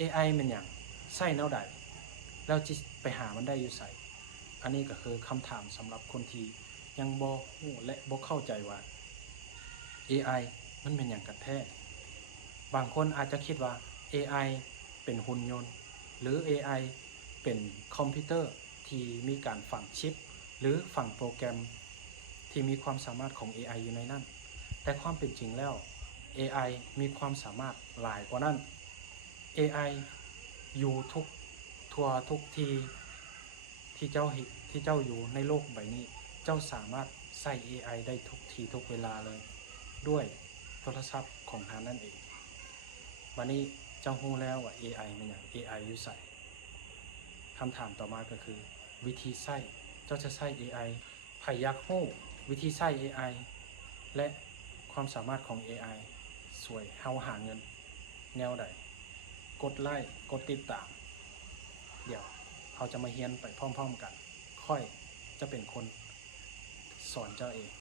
AI มันอย่างใส่แนวใดแล้วจะไปหามันได้อยู่ใส่อันนี้ก็คือคำถามสำหรับคนที่ยังบ่ฮู้และบ่เข้าใจว่า AI มันเป็นอย่างกันแท้บางคนอาจจะคิดว่า AI เป็นหุ่นยนต์หรือ AI เป็นคอมพิวเตอร์ที่มีการฝังชิปหรือฝังโปรแกรมที่มีความสามารถของ AI อยู่ในนั้นแต่ความเป็นจริงแล้ว AI มีความสามารถหลายกว่านั้น AI อยู่ทั่วทุกที่เจ้าอยู่ในโลกใบนี้เจ้าสามารถใส่ AI ได้ทุกทีทุกเวลาเลยด้วยโทรศัพท์ของท่านนั่นเองวันนี้เจ้ารู้แล้วว่า AI เป็นอย่าง AI อยู่ใส่คำถามต่อมาก็คือวิธีใส่เจ้าจะใส่ AI ไผอยากรู้วิธีใส่ AI และความสามารถของ AI สวยเฮาหาเงินแนวใดกดไลค์กดติดตามเดี๋ยวเขาจะมาเรียนไปพร้อมๆกันค่อยจะเป็นคนสอนเจ้าเอง